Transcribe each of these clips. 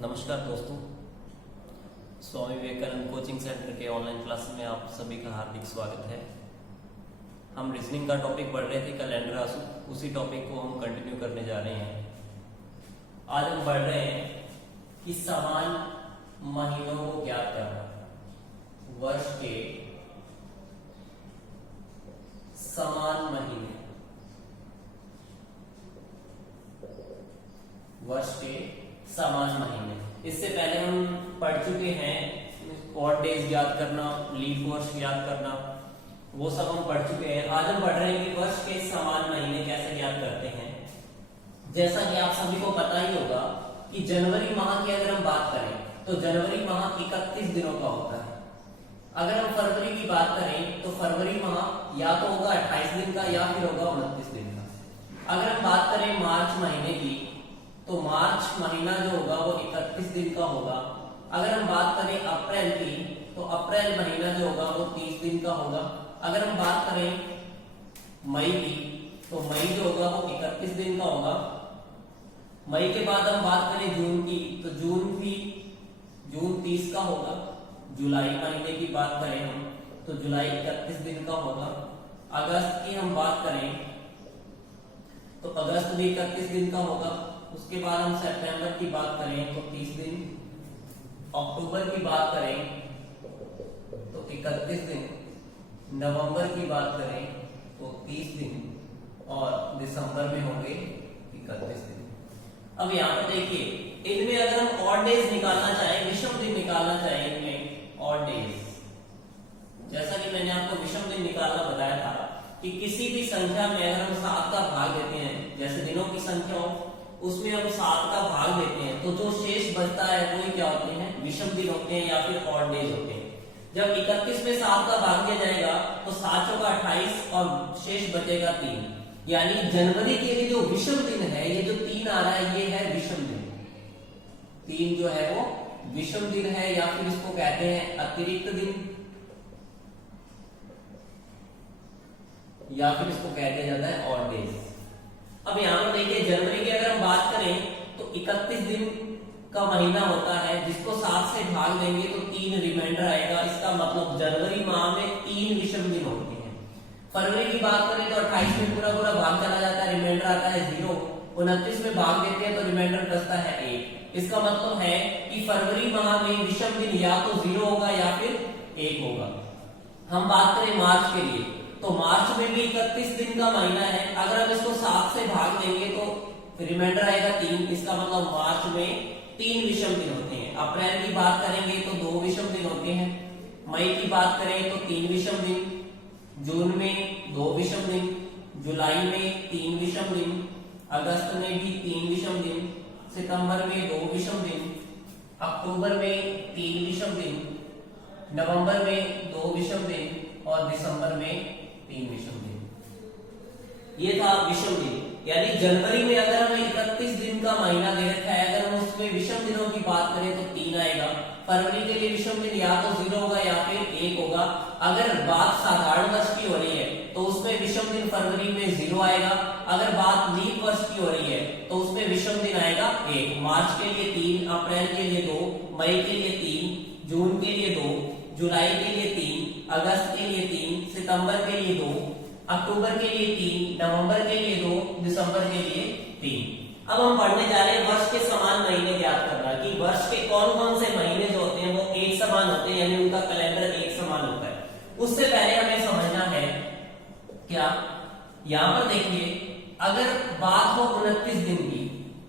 नमस्कार दोस्तों, Swami Vivekananda coaching centre के ऑनलाइन क्लास में आप सभी का हार्दिक स्वागत है। हम रीजनिंग का टॉपिक पढ़ रहे थे कैलेंडर आंसू, उसी टॉपिक को हम कंटिन्यू करने जा रहे हैं। आज हम पढ़ रहे हैं कि समान महीनों को ज्ञात करना। वर्ष के समान महीने, वर्ष के समान महीने। इससे पहले हम पढ़ चुके हैं ऑड डेज ज्ञात करना, लीप वर्ष ज्ञात करना, वो सब हम पढ़ चुके हैं। आज हम पढ़ रहे हैं कि वर्ष के समान महीने कैसे ज्ञात करते हैं। जैसा कि आप सभी को पता ही होगा कि जनवरी माह की अगर हम बात करें तो जनवरी माह 31 दिनों का होता है। अगर हम फरवरी की बात करें तो फरवरी माह या तो होगा 28 दिन का या फिर होगा 29 दिन का। अगर हम बात करें मार्च महीने की तो मार्च महीना जो होगा वो 31 दिन का होगा। अगर हम बात करें अप्रैल की तो अप्रैल महीना जो होगा वो 30 दिन का होगा। अगर हम बात करें मई की तो मई जो होगा वो 31 दिन का होगा। मई के बाद हम बात करें जून की तो जून 30 का होगा। जुलाई महीने की बात करें हम तो जुलाई 31 दिन का होगा। अगस्त की हम बात करें तो अगस्त भी 31 दिन का होगा। उसके बाद हम सितंबर की बात करें तो 30 दिन, अक्टूबर की बात करें तो 31 दिन, नवंबर की बात करें तो 30 दिन और दिसंबर में होंगे 31 दिन। अब यहाँ पर देखिए, इनमें अगर हम ऑड डेज निकालना चाहें, विषम दिन निकालना चाहें इनमें ऑड डेज, जैसा कि मैंने आपको विषम दिन निकालना बताया था कि किसी भी संख्या में अगर हम 7 का भाग देते हैं, जैसे दिनों की संख्या हो उसमें हम 7 का भाग देते हैं तो जो शेष बचता है वो क्या होते हैं, विषम दिन होते हैं या फिर ऑड डेज होते हैं। जब 31 में 7 का भाग दिया जाएगा तो 7 चौका 28 और शेष बचेगा 3, यानी जनवरी के लिए जो विषम दिन है, ये जो 3 आ रहा है ये है विषम दिन। 3 जो है वो विषम दिन है या फिर इसको कहते हैं अतिरिक्त दिन, या फिर इसको कह दिया जाता है ऑड डेज। अब यहाँ पर देखिए, जनवरी की अगर हम बात करें तो 31 दिन का महीना होता है, जिसको 7 से भाग देंगे तो 3 रिमाइंडर आएगा। इसका मतलब जनवरी माह में 3 विषम दिन होते हैं। फरवरी की बात करें तो 28 में पूरा भाग चला जाता है, रिमाइंडर आता है 0। 29 में भाग देते हैं तो रिमाइंडर बचता है 1। इसका मतलब है कि फरवरी माह में विषम दिन या तो 0 होगा या फिर 1 होगा। हम बात करें मार्च के लिए तो मार्च में भी 31 दिन का महीना है। अगर हम इसको 7 से भाग देंगे तो रिमाइंडर आएगा 3। इसका मतलब मार्च में 3 विषम दिन होते हैं। अप्रैल की बात करेंगे तो 2 विषम दिन होते हैं। मई की बात करें तो 3 विषम दिन, जून में 2 विषम दिन, जुलाई में 3 विषम दिन, अगस्त में भी 3 विषम दिन, सितंबर में 2 विषम दिन, अक्टूबर में 3 विषम दिन, नवंबर में 2 विषम दिन और दिसंबर में 3 विषम दिन। ये था विषम दिन, यानी जनवरी में अगर हमें 31 दिन का महीना दे रखा है, अगर हम उसमें विषम दिनों की बात करें तो 3 आएगा। फरवरी के लिए विषम दिन या तो 0 होगा या फिर 1 होगा। अगर बात साधारण वर्ष की हो रही है तो उसमें विषम दिन फरवरी में 0 आएगा। अगर बात लीप वर्ष की हो रही है तो उसमें विषम दिन आएगा 1। मार्च के लिए 3, अप्रैल के लिए 2, मई के लिए 3, जून के लिए 2, जुलाई के लिए 3, अगस्त के लिए 3, सितंबर के लिए 2, अक्टूबर के लिए 3, नवंबर के लिए 2, दिसंबर के लिए 3। अब हम पढ़ने जा रहे हैं वर्ष के समान महीने ज्ञात करना, कि वर्ष के कौन कौन से महीने जो होते हैं वो एक समान होते हैं, यानी उनका कैलेंडर एक समान होता है। उससे पहले हमें समझना है क्या, यहाँ पर देखिए, अगर बात हो 29 दिन की,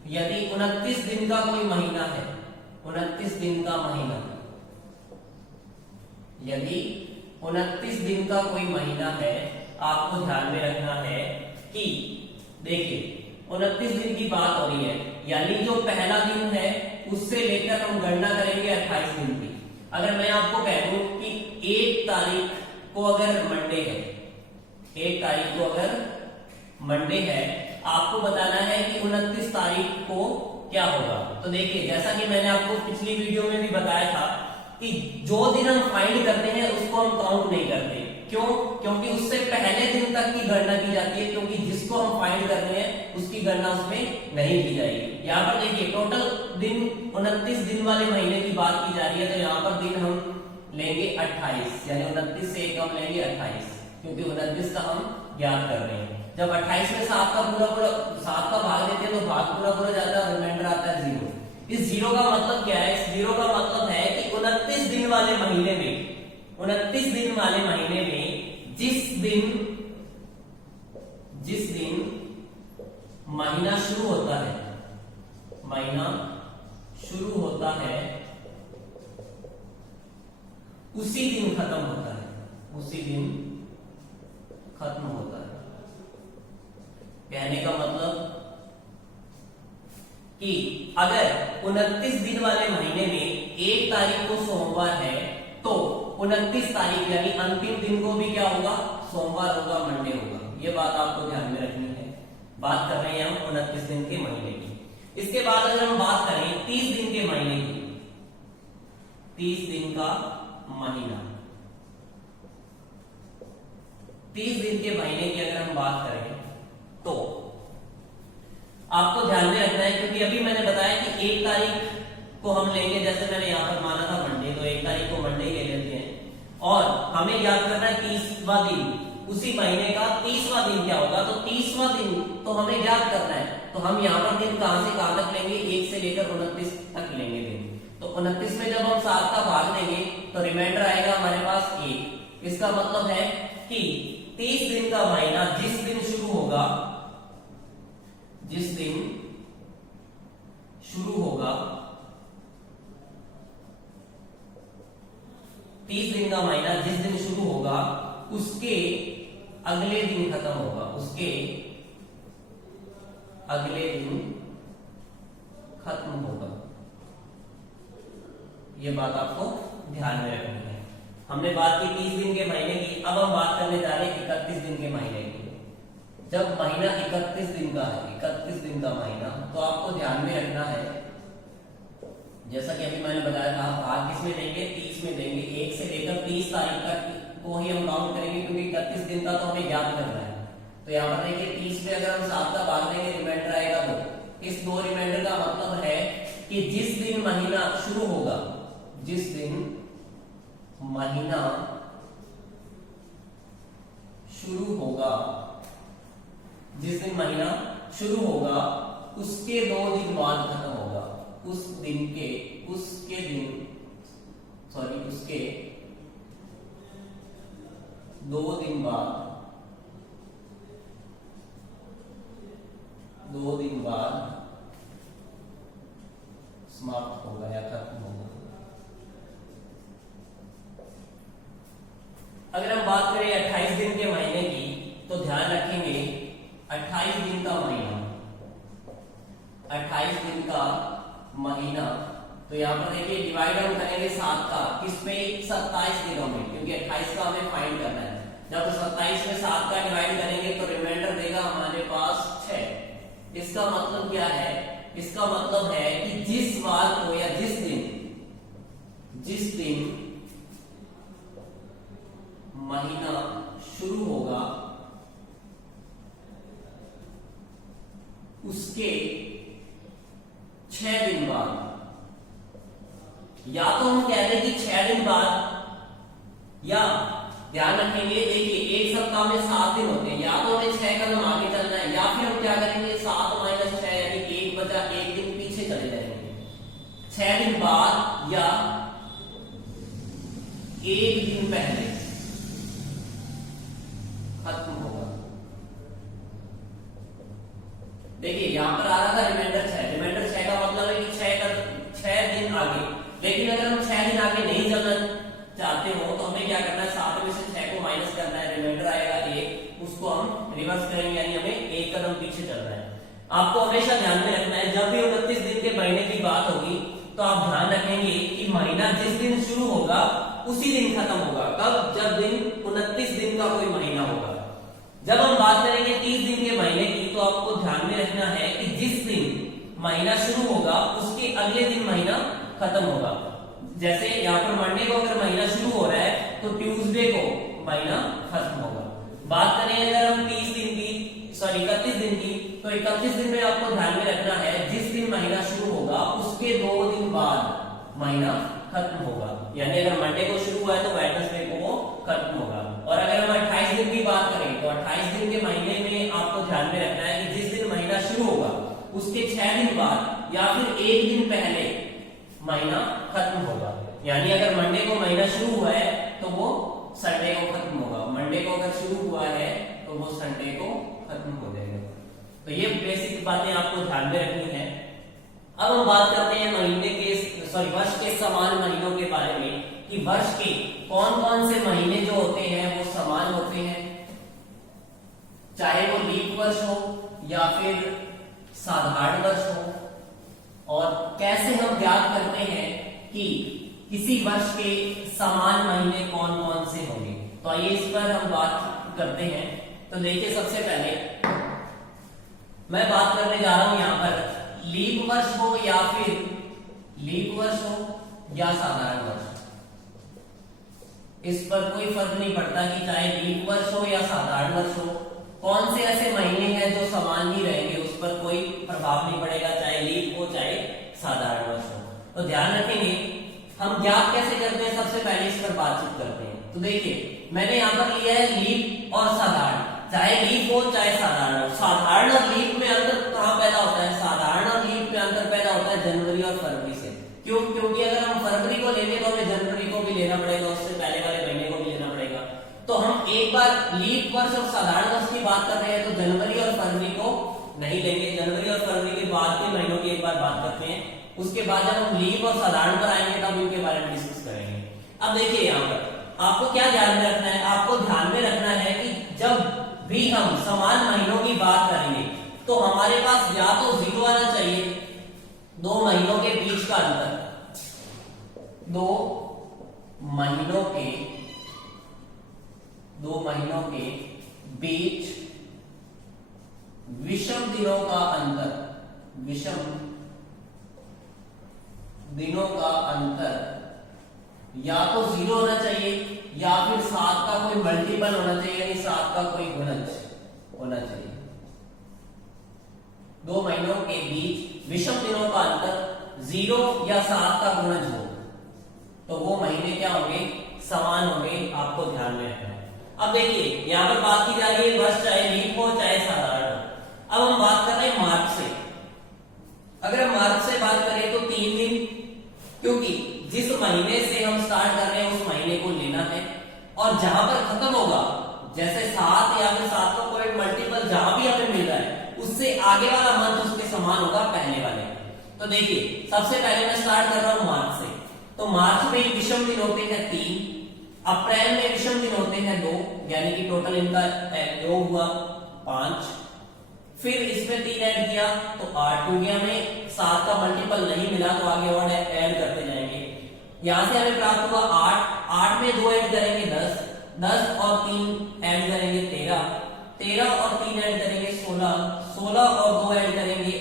यदि 29 दिन का कोई महीना है, 29 दिन का महीना, यदि 29 दिन का कोई महीना है, आपको ध्यान में रखना है कि देखिए 29 दिन की बात हो रही है, यानी जो पहला दिन है उससे लेकर हम गणना करेंगे 28 दिन की। अगर मैं आपको कह दूं कि 1 तारीख को अगर मंडे है, 1 तारीख को अगर मंडे है, आपको बताना है कि 29 तारीख को क्या होगा। तो देखिए, जैसा कि मैंने आपको पिछली वीडियो में भी बताया था कि जो दिन हम फाइंड करते हैं उसको हम काउंट नहीं करते। क्यों? क्योंकि उससे पहले दिन तक की गणना की जाती है, क्योंकि जिसको हम फाइंड कर रहे हैं उसकी गणना उसमें नहीं की जाएगी। यहाँ पर देखिए टोटल दिन 29 दिन वाले महीने की बात की जा रही है, तो यहाँ पर दिन हम लेंगे 28, यानी 29 से एक हम लेंगे 28, क्योंकि 29 का हम ज्ञात कर रहे हैं। जब 28 में 7 का भाग देते हैं तो भाग पूरा जाता है, रिमाइंडर आता है 0। इस 0 का मतलब क्या है? इस 0 का मतलब है कि 29 दिन वाले महीने में, 29 दिन वाले महीने में जिस दिन महीना शुरू होता है, उसी दिन खत्म होता है। कहने का मतलब कि अगर 29 दिन वाले महीने में 1 तारीख को सोमवार है, तो 29 तारीख यानी अंतिम दिन को भी क्या होगा? सोमवार होगा, मंडे होगा। ये बात आपको ध्यान में रखनी है। बात कर रहे हैं हम 29 दिन के महीने की। इसके बाद अगर हम बात करें 30 दिन के महीने की, 30 दिन का महीना, 30 दिन के महीने की अगर हम बात करें तो आपको ध्यान में रखना है, क्योंकि अभी मैंने बताया कि 1 तारीख को हम लेंगे, जैसे मैंने यहां पर माना था मंडे, तो 1 तारीख को मंडे ले लेते हैं, और हमें याद करना है 30वां दिन, उसी महीने का 30वां दिन क्या होगा? तो 30वां दिन तो हमें याद करना है, तो हम यहाँ पर दिन कहां से कहां तक लेंगे? 1 से लेकर 29 तक लेंगे दिन। तो 29 में जब हम 7 का भाग देंगे तो रिमाइंडर आएगा हमारे पास 1। इसका मतलब है कि 30 दिन का महीना जिस दिन शुरू होगा, 30 दिन का महीना जिस दिन शुरू होगा उसके अगले दिन खत्म होगा, उसके अगले दिन खत्म होगा। ये बात आपको ध्यान में रखनी है। हमने बात की 30 दिन के महीने की, अब हम बात करने जा रहे हैं 31 दिन के महीने की। जब महीना 31 दिन का है, 31 दिन का महीना, तो आपको ध्यान में रखना है, जैसा कि अभी मैंने बताया था, भाग किसमें देंगे? 30 में देंगे। 1 से लेकर 30 तारीख तक को ही हम काउंट करेंगे, क्योंकि 31 दिन का तो हमें याद करना है। तो यहाँ पर देखिए 30 में अगर हम 7 का भाग देंगे, रिमाइंडर आएगा 2। इस 2 रिमाइंडर का मतलब है कि जिस दिन महीना शुरू होगा, जिस दिन महीना शुरू होगा उसके 2 दिन बाद खत्म होगा। उसके 2 दिन बाद समाप्त होगा या खत्म होगा। अगर हम बात करें 28 दिन के महीने की, तो ध्यान रखेंगे 28 दिन का महीना, 28 दिन का महीना, तो यहाँ पर देखिए डिवाइड हम करेंगे 7 का, किस पे? 27 दिनों में, क्योंकि 28 का हमें फाइंड करना है। जब 27 में 7 का डिवाइड करेंगे तो रिमाइंडर देगा हमारे पास 6। इसका मतलब क्या है? इसका मतलब है कि जिस बार को या जिस दिन महीना शुरू होगा उसके 6 दिन बाद, या तो हम कह दें कि 6 दिन बाद, या ध्यान रखेंगे देखिए एक सप्ताह में 7 दिन होते हैं, या तो हमें 6 कदम आगे चलना है, या फिर हम क्या करेंगे 7 - 6 यानी 1 बचा 1 दिन पीछे चले जाएंगे। 6 दिन बाद या 1 दिन पहले खत्म होगा। देखिए यहां पर आ रहा था रिमाइंडर 6, रिमाइंडर 6 का मतलब है कि 6 दिन आगे। लेकिन अगर हम 6 दिन आगे नहीं चलना चाहते हो तो हमें क्या करना है? 7 में से 6 को माइनस करना है, रिमाइंडर आएगा 1, उसको हम रिवर्स करेंगे, यानी हमें 1 कदम पीछे चलना है। आपको हमेशा ध्यान में रखना है, जब भी 29 दिन के महीने की बात होगी तो आप ध्यान रखेंगे कि महीना जिस दिन शुरू होगा उसी दिन खत्म होगा। कब? जब दिन 29 दिन का कोई महीना होगा। जब हम बात करेंगे 30 दिन के महीने की, तो आपको ध्यान में रखना है कि जिस दिन महीना शुरू होगा उसके अगले दिन महीना खत्म होगा। जैसे यहाँ पर मंडे को अगर महीना शुरू हो रहा है तो ट्यूसडे को महीना खत्म होगा। बात करें अगर हम 31 दिन की, तो 31 दिन में आपको ध्यान में रखना है जिस दिन महीना शुरू होगा उसके महीना खत्म होगा। यानी अगर मंडे को शुरू हुआ है तो वेडनेसडे को वो खत्म होगा। और अगर हम 28 दिन की बात करें तो 28 दिन के महीने में आपको ध्यान में रखना है कि जिस दिन महीना शुरू होगा उसके 6 दिन बाद या फिर 1 दिन पहले महीना खत्म होगा। यानी अगर मंडे को महीना शुरू हुआ है तो वो संडे को खत्म होगा, मंडे को अगर शुरू हुआ है तो वो संडे को खत्म हो जाएगा। तो ये बेसिक बातें आपको ध्यान में रखनी है। अब हम बात करते हैं वर्ष के समान महीनों के बारे में कि वर्ष के कौन कौन से महीने जो होते हैं वो समान होते हैं, चाहे वो लीप वर्ष हो या फिर साधारण वर्ष हो। और कैसे हम ज्ञात करते हैं कि किसी वर्ष के समान महीने कौन कौन से होंगे, तो आइए इस पर हम बात करते हैं। तो देखिए, सबसे पहले मैं बात करने जा रहा हूं यहां पर लीप वर्ष हो या साधारण वर्ष, इस पर कोई फर्क नहीं पड़ता कि चाहे लीप वर्ष हो या साधारण वर्ष हो, कौन से ऐसे महीने हैं जो समान ही रहेंगे, उस पर कोई प्रभाव नहीं पड़ेगा, चाहे लीप हो चाहे साधारण वर्ष हो। तो ध्यान रखेंगे, हम ज्ञात कैसे करते हैं, सबसे पहले इस पर बातचीत करते हैं। तो देखिए, मैंने यहाँ पर लिया है लीप और साधारण, चाहे लीप हो चाहे साधारण हो। साधारण और लीप में अंतर कहाँ पैदा होता है, साधारण और लीप में अंतर पैदा होता है जनवरी और फरवरी से। क्यों? क्योंकि अगर हम फरवरी को लेंगे तो हमें जनवरी को भी लेना पड़ेगा, उससे पहले वाले महीने को भी लेना पड़ेगा। तो हम एक बार लीप वर्ष और साधारण वर्ष की बात कर रहे हैं तो जनवरी और फरवरी को नहीं लेंगे, जनवरी और फरवरी के बाद के महीनों की एक बार बात करते हैं। उसके बाद जब हम लीप और साधारण पर आएंगे तब इनके बारे में डिस्कस करेंगे। अब देखिए, यहाँ पर आपको क्या ध्यान में रखना है, आपको ध्यान में रखना है कि जब भी हम समान महीनों की बात करेंगे तो हमारे पास या तो 0 आना चाहिए, 2 महीनों के बीच का अंतर, 2 महीनों के बीच विषम दिनों का अंतर, या तो 0 होना चाहिए या फिर 7 का कोई मल्टीपल होना चाहिए, यानी 7 का कोई गुणज होना चाहिए। 2 महीनों के बीच विषम दिनों का अंतर 0 या 7 का गुणज हो तो वो महीने क्या होंगे, समान होंगे, आपको ध्यान में रखना है। अब देखिए, यहां पर बात की जा रही है वर्ष चाहे लीप हो चाहे साधारण हो। अब हम बात कर रहे हैं मार्च से। अगर हम मार्च से बात करें तो 3 दिन, क्योंकि जिस महीने से हम स्टार्ट कर रहे हैं उस महीने को लेना है, और जहां पर खत्म होगा, जैसे 7 या फिर 7 का कोई मल्टीपल जहां भी हमें मिल रहा है उससे आगे वाला मंथ उसके समान होगा पहले वाले। तो देखिए, सबसे पहले मैं स्टार्ट कर रहा हूं मार्च से। तो मार्च में विषम दिन होते हैं 3, अप्रैल में विषम दिन होते हैं 2, यानी कि टोटल इनका योग हुआ 5। फिर इसमें 3 ऐड किया तो 8 हो गया। हमें 7 का मल्टीपल नहीं मिला तो आगे और ऐड करते जाएंगे। यहां से हमें प्राप्त हुआ 8 में 2 ऐड करेंगे 10 और 3 ऐड करेंगे 13 और 3 ऐड करेंगे 16 और 2 ऐड करेंगे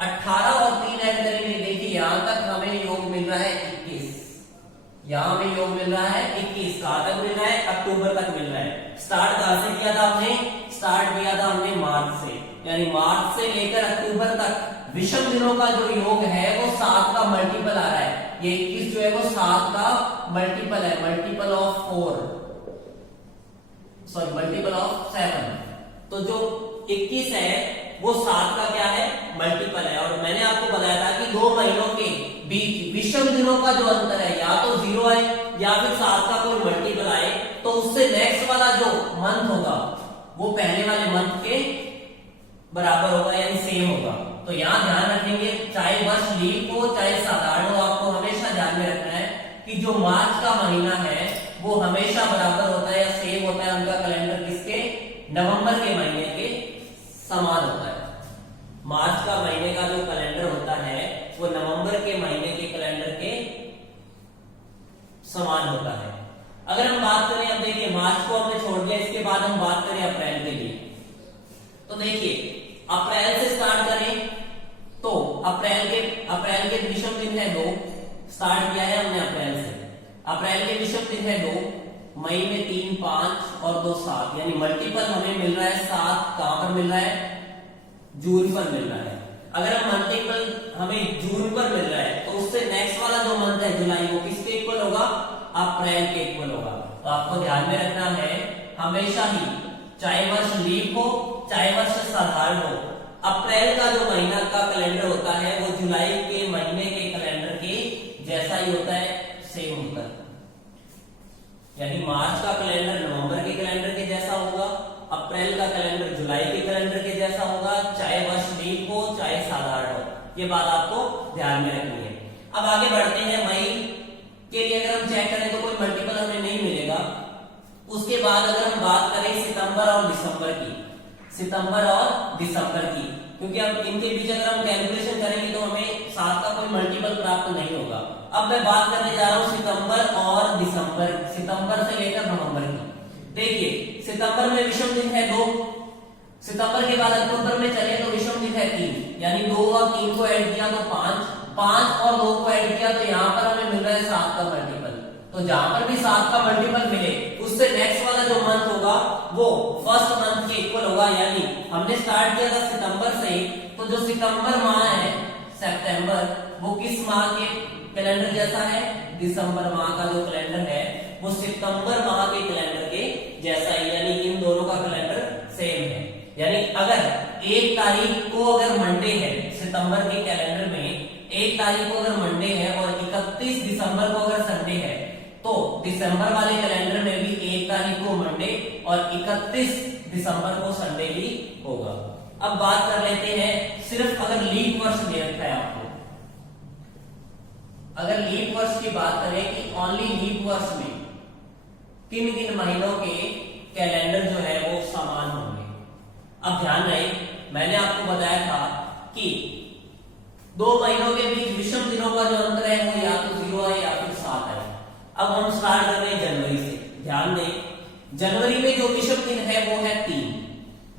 18 और 3 ऐड करेंगे। देखिए, यहां तक हमें योग मिल रहा है 21, यहां हमें योग मिल रहा है 21। कहां तक मिल रहा है, अक्टूबर तक मिल रहा है। स्टार्ट कहां से किया था हमने, स्टार्ट किया था हमने मार्च से, यानी मार्च से लेकर अक्टूबर तक विषम दिनों का जो योग है वो 7 का मल्टीपल आ रहा है। ये 21 जो है वो 7 का मल्टीपल है, मल्टीपल ऑफ 7। तो जो 21 है वो 7 का क्या है, मल्टीपल है। और मैंने आपको बताया था कि 2 महीनों के बीच विषम दिनों का जो अंतर है, या तो 0 आए या फिर 7 का कोई मल्टीपल आए, तो उससे नेक्स्ट वाला जो मंथ होगा वो पहले वाले मंथ के बराबर होगा, यानी सेम होगा। तो यहां ध्यान रखेंगे, चाहे वर्ष लीप हो चाहे साधारण हो, आपको हमेशा ध्यान में रखना है कि जो मार्च का महीना है वो हमेशा बराबर होता है या सेम होता है। उनका कैलेंडर किसके, नवंबर के महीने के समान होता है। मार्च का महीने का जो कैलेंडर होता है वो नवंबर के महीने के कैलेंडर के समान होता है। अगर हम बात करें, अब देखिए मार्च को हमने छोड़ दिया, इसके बाद हम बात करें अप्रैल के लिए। तो देखिए, अप्रैल से स्टार्ट करें तो अप्रैल के विषम दिन है 2, स्टार्ट किया है हमने अप्रैल से। अप्रैल के विषम दिन है 2, मई में 3, 5 और 2 7, यानी मल्टीपल हमें मिल रहा है 7। कहां पर मिल रहा है, जून पर मिल रहा है। अगर हम मल्टीपल हमें जून पर मिल रहा है तो उससे नेक्स्ट है जुलाई, वो किसके इक्वल होगा? अप्रैल के इक्वल होगा। तो आपको ध्यान में रखना है हमेशा ही, चाहे वर्ष लीप हो चाहे वर्ष साधारण हो, अप्रैल का जो महीना का कैलेंडर होता है वो जुलाई के महीने के कैलेंडर के जैसा ही होता है, सेम होता है। यानी मार्च का कैलेंडर नवंबर के कैलेंडर के जैसा होगा, अप्रैल का कैलेंडर जुलाई के कैलेंडर के जैसा होगा, चाहे वर्ष लीप हो चाहे साधारण हो। ये बात आपको ध्यान में रखनी है। अब आगे बढ़ते हैं। मई के लिए अगर हम चेक करें तो कोई मल्टीपल हमें नहीं मिलेगा। उसके बाद अगर हम बात करें सितंबर और दिसंबर की, सितंबर और दिसंबर की, क्योंकि अब इनके बीच अगर हम कैलकुलेशन करेंगे तो हमें 7 का कोई मल्टीपल प्राप्त नहीं होगा। अब मैं बात करने जा रहा हूं सितंबर और दिसंबर, सितंबर से लेकर नवंबर की। देखिए सितंबर में विषम दिन है 2, सितंबर के बाद अक्टूबर में चले तो विषम दिन है 3, यानी 2 और 3 को ऐड किया तो 5, 5 और 2 को ऐड किया तो यहाँ पर हमें मिल रहा है 7 का मल्टीपल। तो जहां पर भी 7 का मल्टीपल मिले उससे नेक्स्ट वाला जो मंथ होगा वो फर्स्ट मंथ के इक्वल होगा। यानी हमने स्टार्ट किया था सितंबर से, तो जो सितंबर माह है सितंबर, वो किस माह के कैलेंडर जैसा है? दिसंबर माह का जो कैलेंडर है वो सितंबर माह के कैलेंडर के जैसा है, यानी इन दोनों का कैलेंडर सेम है। यानी अगर 1 तारीख को अगर मंडे है सितंबर के कैलेंडर में, 1 तारीख को अगर मंडे है और 31 दिसंबर को अगर संडे है, तो दिसंबर वाले कैलेंडर में भी 1 तारीख को मंडे और 31 दिसंबर को संडे ही होगा। अब बात कर लेते हैं सिर्फ अगर लीप वर्ष दे रखा है आपको, अगर लीप वर्ष की बात करें कि ओनली लीप वर्ष में किन किन महीनों के कैलेंडर जो है वो समान होंगे। अब ध्यान रहे मैंने आपको बताया था कि 2 महीनों के बीच विषम दिनों का जो अंतर है वो या तो 0 है या फिर 7 है। अब हम स्टार्ट कर रहे हैं जनवरी से। ध्यान दें जनवरी में जो विषम दिन है वो है 3,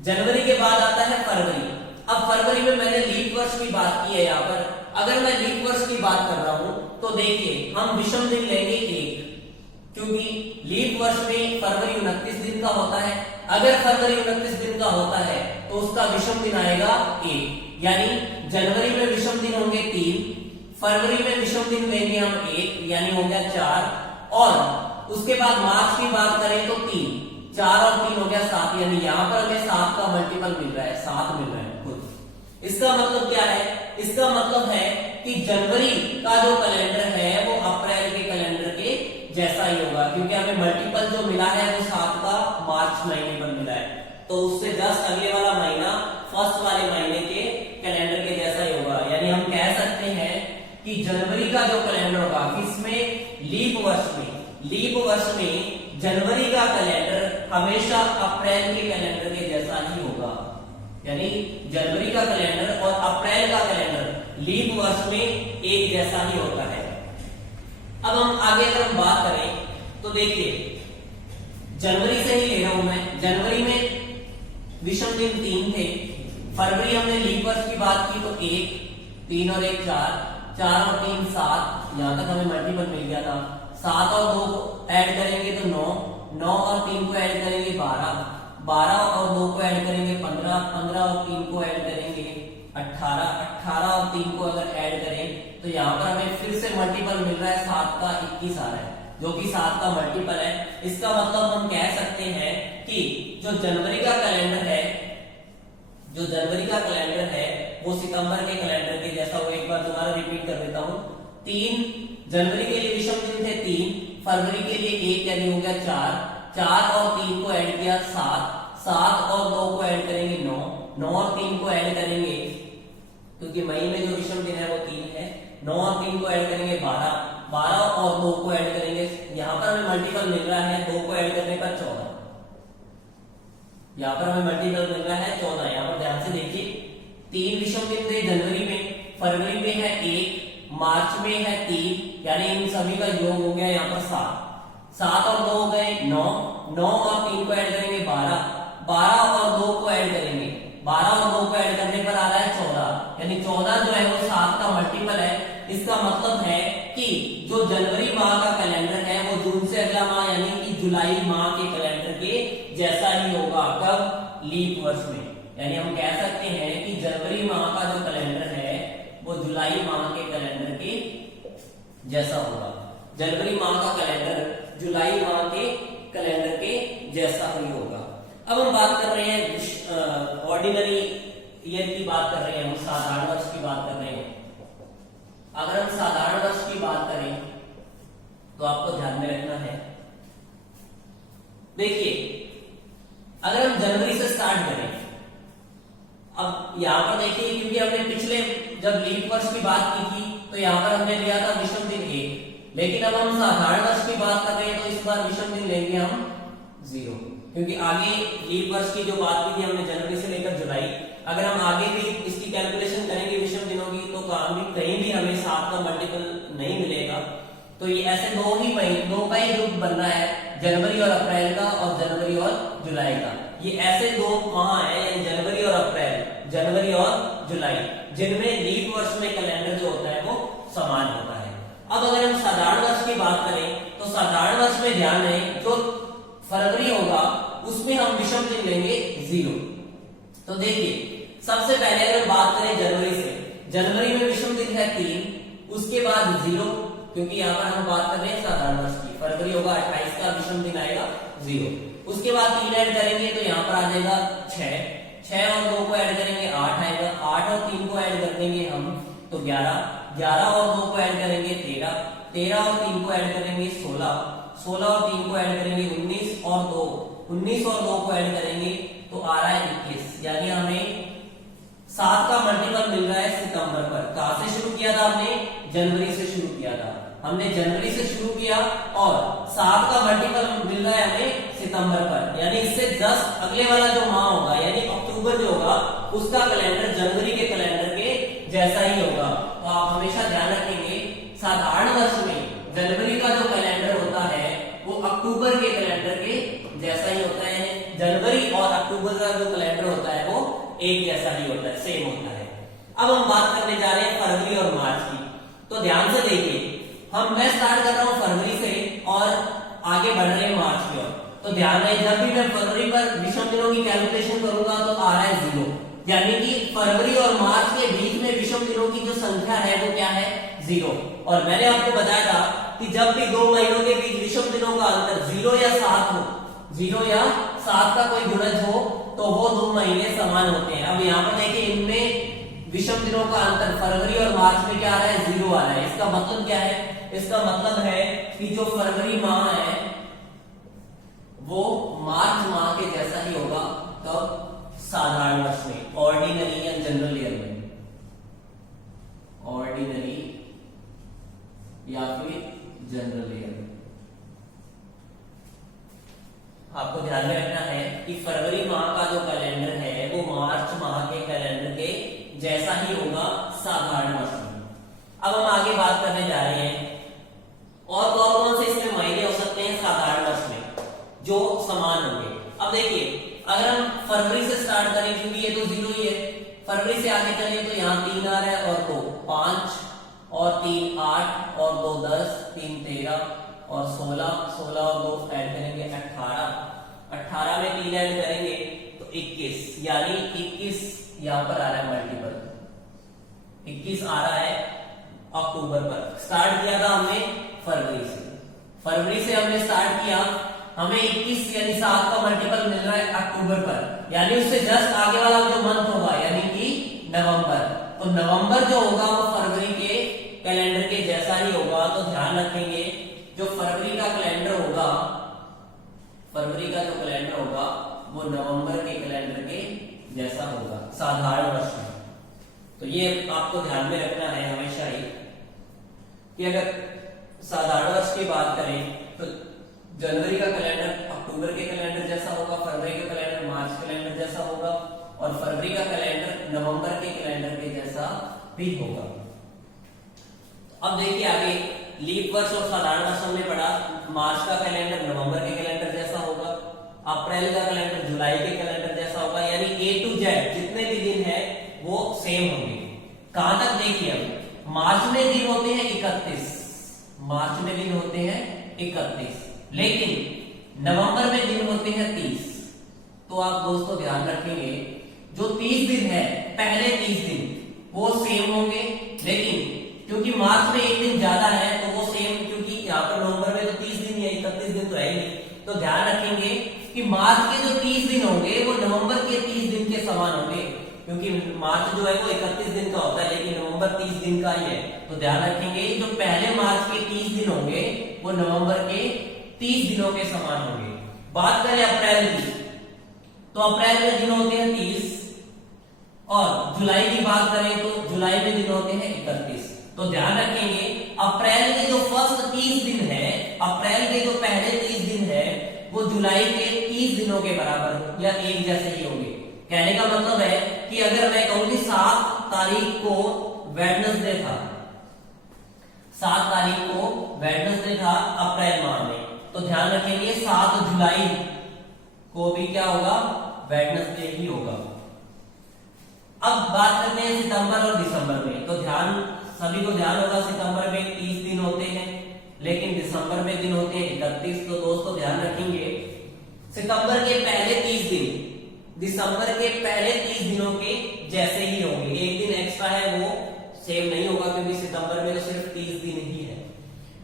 जनवरी के बाद आता है फरवरी। अब फरवरी में मैंने लीप वर्ष की बात की है यहाँ पर। अगर मैं लीप वर्ष की बात कर रहा हूं तो देखिए हम विषम दिन लेंगे 1, क्योंकि लीप वर्ष में फरवरी 29 दिन का होता है। अगर फरवरी 29 दिन का होता है तो उसका विषम दिन आएगा 1, यानी जनवरी में विषम दिन होंगे 3, फरवरी में विषम दिन लेंगे हम 1, यानी हो गया 4, और उसके बाद मार्च की बात करें तो 3, 4 और 3 हो गया 7, यानी यहाँ पर हमें 7 का मल्टीपल मिल रहा है, 7 मिल रहा है खुद। इसका मतलब क्या है? इसका मतलब है कि जनवरी का जो कैलेंडर है वो अप्रैल के कैलेंडर के जैसा ही होगा, क्योंकि हमें मल्टीपल जो मिला है वो 7 का मार्च महीने पर मिला है, तो उससे जस्ट अगले वाला महीना फर्स्ट वाले महीने के कैलेंडर के जैसा ही होगा। यानी हम कह सकते हैं कि जनवरी का जो कैलेंडर होगा किसमें? लीप वर्ष में। लीप वर्ष में जनवरी का कैलेंडर हमेशा अप्रैल के कैलेंडर के जैसा ही होगा, यानी जनवरी का कैलेंडर और अप्रैल का कैलेंडर लीप वर्ष में एक जैसा ही होता है। अब हम आगे अगर हम बात करें तो देखिए जनवरी से ही ले रहा हूं मैं। जनवरी में विषम दिन 3 थे, फरवरी हमने लीप वर्ष की बात की तो 1, 3 और 1 4, 4 और 3 7, यहां तक हमें मल्टीपल मिल गया था। 7 और 2 को ऐड करेंगे तो 9, 9 और 3 को ऐड करेंगे 12, 12 और 2 को ऐड करेंगे 15, 15 और 3 को ऐड करेंगे 18, 18 और 3 को अगर ऐड करें तो यहाँ पर हमें फिर से मल्टीपल मिल रहा है 7 का 21 आ रहा है, जो कि 7 का मल्टीपल है। इसका मतलब हम कह सकते हैं कि जो जनवरी का कैलेंडर है, जो जनवरी का कैलेंडर है वो सितंबर के कैलेंडर के जैसा हो। एक बार दोबारा रिपीट कर देता हूं। 3 जनवरी के लिए विषम दिन थे 3, फरवरी के लिए 1 यानी हो गया 4, 4 और 3 को ऐड किया 7, 7 और 2 को ऐड करेंगे 9, 9 और 3 को ऐड करेंगे, क्योंकि मई में जो विषम दिन है वो 3 है, 9 और 3 को ऐड करेंगे 12, 12 और 2 को ऐड करेंगे, यहाँ पर हमें मल्टीपल मिल रहा है 2 को ऐड करने पर 14, यहाँ पर हमें मल्टीपल मिल रहा है 14। यहाँ पर ध्यान से देखिए 3 विषम दिन थे जनवरी में, फरवरी में है 1, मार्च में है 3, यानी इन सभी का योग हो गया यहाँ पर 7, 7 और 2 हो गए 9, 9 और 3 को ऐड करेंगे 12, 12 और 2 को ऐड करेंगे, 12 और 2 को ऐड करने पर आ रहा है 14, यानी 14 जो है वो 7 का मल्टीपल है। इसका मतलब है कि जो जनवरी माह का कैलेंडर है वो जून से अगला माह यानी कि जुलाई माह के कैलेंडर के जैसा ही होगा। कब? लीप वर्ष में। यानी हम कह सकते हैं कि जनवरी माह का जो कैलेंडर है वो जुलाई माह के कैलेंडर के जैसा होगा। जनवरी माह का कैलेंडर जुलाई माह के कैलेंडर के जैसा ही होगा। अब हम बात कर रहे हैं ऑर्डिनरी ईयर की बात कर रहे हैं, हम साधारण वर्ष की बात कर रहे हैं। अगर हम साधारण वर्ष की बात करें तो आपको ध्यान में रखना है, देखिए अगर हम जनवरी से स्टार्ट करें, अब यहां पर देखिए क्योंकि हमने पिछले जब लीप वर्ष की बात की थी तो यहां पर हमने लिया था विषम दिन 1, लेकिन अब हम साधारण वर्ष की बात कर रहे हैं तो इस बार विषम दिन लेंगे हम 0, क्योंकि आगे लीप वर्ष की जो बात की थी हमने जनवरी से लेकर जुलाई, अगर हम आगे भी इसकी कैलकुलेशन करेंगे विषम दिनों की तो कहीं भी हमें 7 का मल्टीपल नहीं मिलेगा। तो ये ऐसे दो का ही ग्रुप बनना है, जनवरी और अप्रैल का और जनवरी और जुलाई का। ये ऐसे दो माह है यानी जनवरी और अप्रैल, जनवरी और जुलाई, जिनमें लीप वर्ष में कैलेंडर जो होता है वो समान होता है। अब अगर हम साधारण वर्ष की बात करें तो साधारण वर्ष में ध्यान रहे जो फरवरी होगा उसमें हम विषम दिन लेंगे 0। तो देखिए सबसे पहले अगर बात करें जनवरी से, जनवरी में विषम दिन है 3, उसके बाद 0, क्योंकि यहाँ पर हम बात कर रहे हैं साधारण वर्ष की, फरवरी होगा 28 का, विषम दिन आएगा 0। उसके बाद 3 ऐड करेंगे तो यहाँ पर आ जाएगा 6 और 2 को ऐड करेंगे 8 आएगा, 8 और 3 को ऐड कर देंगे हम तो 11 और 2 को ऐड करेंगे 13 और 3 को ऐड करेंगे 16 और 3 को ऐड करेंगे 19 और 2 को ऐड करेंगे तो आ रहा है 21, यानी हमें 7 का मल्टीपल मिल रहा है सितंबर पर। कहां से शुरू किया था हमने? जनवरी से शुरू किया था, हमने जनवरी से शुरू किया और 7 का मल्टीपल मिल रहा है हमें सितंबर पर, यानी इससे 10 अगले वाला जो माह होगा यानी अक्टूबर जो होगा उसका कैलेंडर जनवरी के कैलेंडर के जैसा ही होगा। तो आप हमेशा ध्यान रखेंगे साधारण वर्ष में जनवरी का जो कैलेंडर होता है वो अक्टूबर के कैलेंडर के जैसा ही होता है, जनवरी और अक्टूबर का जो कैलेंडर होता है वो एक जैसा ही होता है, सेम होता है। अब हम बात करने जा रहे हैं फरवरी और मार्च की, तो ध्यान से देखिए मैं स्टार्ट कर रहा हूं फरवरी से और आगे बढ़ रहे हैं मार्च की ओर। तो ध्यान रहे जब भी मैं फरवरी पर विषम दिनों की कैलकुलेशन करूंगा तो आ रहा है 0, यानी कि फरवरी और मार्च के बीच में विषम दिनों की जो संख्या है वो क्या है? 0। और मैंने आपको बताया था कि जब भी 2 महीनों के बीच विषम दिनों का अंतर 0 या 7 हो, 0 या 7 का कोई गुणज हो तो वो 2 महीने समान होते हैं। अब यहाँ पर देखिए इनमें विषम दिनों का अंतर फरवरी और मार्च में क्या आ रहा है? 0 आ रहा है। इसका मतलब क्या है? इसका मतलब है कि जो फरवरी माह है वो मार्च माह के जैसा ही होगा। कब? साधारण वर्ष में, ऑर्डिनरी या जनरल ईयर में, ऑर्डिनरी या फिर जनरल ईयर में। आपको ध्यान में रखना है कि फरवरी माह का जो कैलेंडर है वो मार्च माह के कैलेंडर के जैसा ही होगा साधारण वर्ष में। अब हम आगे बात करने जा रहे हैं और कौन से इसमें महीने हो सकते हैं साधारण वर्ष में जो समान होंगे। अब देखिए अगर हम फरवरी से स्टार्ट करें, क्योंकि ये तो 0 ही है, फरवरी से आगे चले तो यहाँ 3 आ रहा है और 2 5 और 3 8 और 2 10, 3 13 और 16 और 2 ऐड करेंगे 18 में 3 ऐड करेंगे तो 21, यानी 21 यहाँ पर आ रहा है मल्टीपल, 21 आ रहा है अक्टूबर पर। स्टार्ट किया था हमने फरवरी से हमने स्टार्ट किया, हमें 21 यानी 7 का मल्टीपल मिल रहा है अक्टूबर पर, यानी उससे जस्ट आगे वाला जो मंथ होगा यानी कि नवंबर। तो नवंबर जो होगा वो फरवरी के कैलेंडर के जैसा ही होगा। तो ध्यान रखेंगे जो फरवरी का कैलेंडर होगा, फरवरी का जो कैलेंडर होगा वो नवंबर के कैलेंडर के जैसा होगा साधारण वर्ष में। तो ये आपको ध्यान में रखना है हमेशा ही कि अगर साधारण वर्ष की बात करें तो जनवरी का कैलेंडर अक्टूबर के कैलेंडर जैसा होगा, फरवरी का कैलेंडर मार्च कैलेंडर जैसा होगा और फरवरी का कैलेंडर नवंबर के कैलेंडर के जैसा भी होगा। अब देखिए आगे लीप वर्ष और साधारण वर्ष हमने पढ़ा, मार्च का कैलेंडर नवंबर के कैलेंडर जैसा होगा, अप्रैल का कैलेंडर जुलाई के कैलेंडर जैसा होगा, यानी A to Z जितने भी दिन है वो सेम होंगे। कहां तक देखिए, अब मार्च में दिन होते हैं 31, मार्च में दिन होते हैं 31, लेकिन नवंबर में दिन होते हैं 30। तो आप दोस्तों ध्यान रखेंगे जो 30 दिन है, पहले 30 दिन वो सेम होंगे, लेकिन क्योंकि मार्च में एक दिन ज्यादा है तो वो क्योंकि मार्च जो है वो 31 दिन का होता है, लेकिन नवंबर 30 दिन का ही है। तो ध्यान रखेंगे जो पहले मार्च के 30 दिन होंगे वो नवंबर के 30 दिनों के समान होंगे। बात करें अप्रैल की, तो अप्रैल में दिन होते हैं 30, और जुलाई की बात करें तो जुलाई में दिन होते हैं 31। तो ध्यान रखेंगे अप्रैल के जो फर्स्ट 30 दिन है, अप्रैल के जो पहले 30 दिन है वो जुलाई के 30 दिनों के बराबर या एक जैसे ही होंगे। कहने का मतलब है कि अगर मैं कहूं कि 7 तारीख को वेडनेसडे था, 7 तारीख को वेडनेसडे था अप्रैल माह में, तो ध्यान रखेंगे 7 जुलाई को भी क्या होगा, वेडनेसडे ही होगा। अब बात करते हैं सितंबर और दिसंबर में, तो सभी को ध्यान होगा सितंबर में 30 दिन होते हैं, लेकिन दिसंबर में दिन होते हैं 31। तो दोस्तों ध्यान रखेंगे सितंबर के पहले 30 दिन दिसंबर के पहले 30 दिनों के जैसे ही होंगे, एक दिन एक्स्ट्रा है वो सेम नहीं होगा, क्योंकि सितंबर में तो सिर्फ 30 दिन ही है।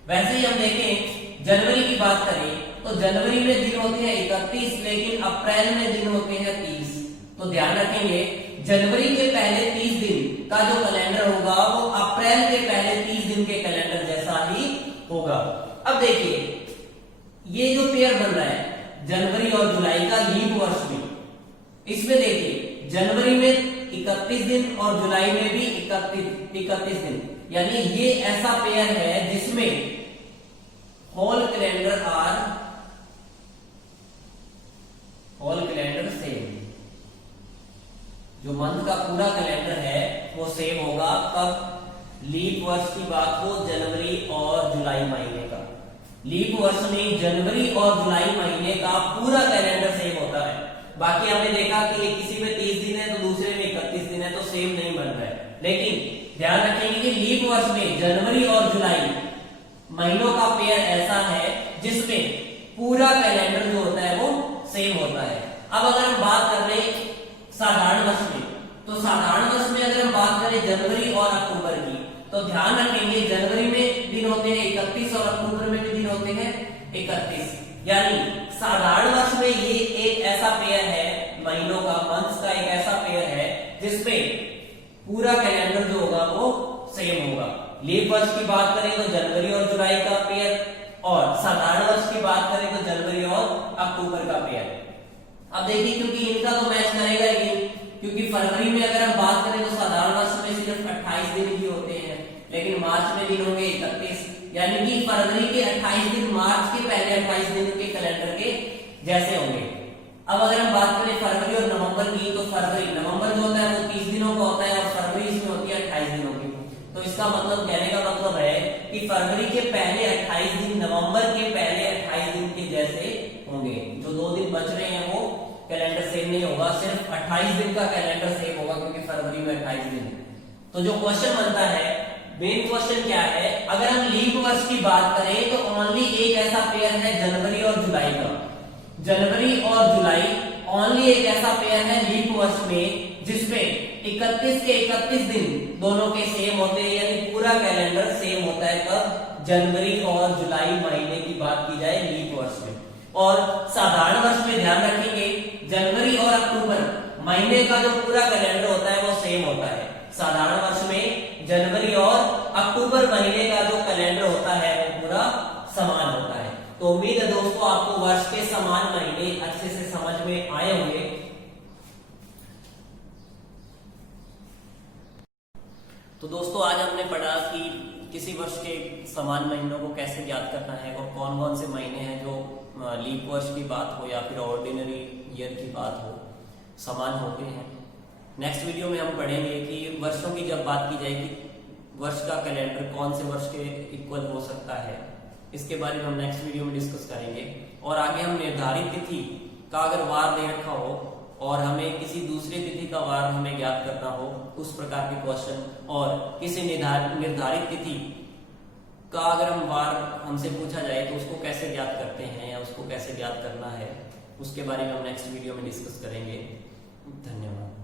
वैसे ही हम देखें जनवरी की बात करें तो जनवरी में दिन होते हैं 31, लेकिन अप्रैल में दिन होते हैं 30। तो ध्यान रखेंगे जनवरी के पहले 30 दिन का जो कैलेंडर होगा वो अप्रैल के पहले 30 दिन के कैलेंडर जैसा ही होगा। अब देखिए ये जो पेयर बन रहा है जनवरी और जुलाई का लीप वर्ष में, इसमें देखिए जनवरी में 31 दिन और जुलाई में भी 31 दिन, यानी ये ऐसा पेयर है जिसमें होल कैलेंडर सेम, जो मंथ का पूरा कैलेंडर है वो सेम होगा। कब लीप वर्ष की बात हो, जनवरी और जुलाई महीने का, लीप वर्ष में जनवरी और जुलाई महीने का पूरा कैलेंडर सेम होता है। बाकी हमने देखा कि किसी में 30 दिन है तो दूसरे में 31 दिन है, तो सेम नहीं बन रहा है। लेकिन ध्यान रखेंगे कि लीप वर्ष में जनवरी और जुलाई महीनों का पेयर ऐसा है जिसमें पूरा कैलेंडर जो होता है वो सेम होता है। अब अगर हम बात कर रहे हैं साधारण वर्ष में, तो साधारण वर्ष में अगर हम बात करें जनवरी और अक्टूबर की, तो ध्यान रखेंगे जनवरी में दिन होते हैं 31 और अक्टूबर में भी दिन होते हैं 31, यानी साधारण वर्ष में ये एक ऐसा पेयर है महीनों का, मंथ्स का एक ऐसा पेयर है जिसमें पूरा कैलेंडर जो होगा वो सेम होगा। लीप वर्ष की बात करें तो जनवरी और जुलाई का पेयर, और साधारण वर्ष की बात करें तो जनवरी और अक्टूबर का पेयर। अब देखिए क्योंकि इनका तो मैच करेगा ही, क्योंकि फरवरी में अगर हम बात करें तो साधारण वर्ष में सिर्फ 28 दिन ही होते हैं, लेकिन मार्च में दिन होंगे 31, यानी कि फरवरी के 28 दिन मार्च के पहले 28 दिन के कैलेंडर के जैसे होंगे। अब अगर हम बात करें फरवरी और नवंबर की, तो फरवरी नवंबर जो होता है वो 30 दिनों का होता है और फरवरी इसमें होती है 28 दिनों की। तो इसका मतलब कहने का मतलब है कि फरवरी के पहले 28 दिन नवंबर के पहले 28 दिन के जैसे होंगे। जो 2 दिन बच रहे हैं वो कैलेंडर सेम नहीं होगा, सिर्फ 28 दिन का कैलेंडर सेम होगा, क्योंकि फरवरी में 28 दिन है। तो जो क्वेश्चन बनता है, मेन क्वेश्चन क्या है, अगर हम लीप वर्ष की बात करें तो ओनली एक ऐसा पेयर है जनवरी और जुलाई का, जनवरी और जुलाई ओनली एक ऐसा पेयर है लीप वर्ष में जिसमें 31 के 31 दिन दोनों के सेम होते हैं, यानी पूरा कैलेंडर सेम होता है। कब जनवरी और जुलाई महीने की बात की जाए लीप वर्ष में। और साधारण वर्ष में ध्यान रखेंगे जनवरी और अक्टूबर महीने का जो पूरा कैलेंडर होता है वो सेम होता है। साधारण वर्ष में जनवरी और अक्टूबर महीने का जो कैलेंडर होता है वो पूरा समान होता है। तो उम्मीद है दोस्तों आपको वर्ष के समान महीने अच्छे से समझ में आए होंगे। तो दोस्तों आज हमने पढ़ा कि किसी वर्ष के समान महीनों को कैसे ज्ञात करना है और कौन कौन से महीने हैं जो लीप वर्ष की बात हो या फिर ऑर्डिनरी ईयर की बात हो समान होते हैं। नेक्स्ट वीडियो में हम पढ़ेंगे कि वर्षों की जब बात की जाएगी वर्ष का कैलेंडर कौन से वर्ष के इक्वल हो सकता है, इसके बारे में हम नेक्स्ट वीडियो में डिस्कस करेंगे। और आगे हम निर्धारित तिथि का अगर वार दे रखा हो और हमें किसी दूसरी तिथि का वार हमें ज्ञात करना हो, उस प्रकार के क्वेश्चन, और किसी निर्धारित तिथि का अगर हम वार हमसे पूछा जाए तो उसको कैसे ज्ञात करते हैं या उसको कैसे ज्ञात करना है, उसके बारे में हम नेक्स्ट वीडियो में डिस्कस करेंगे। धन्यवाद।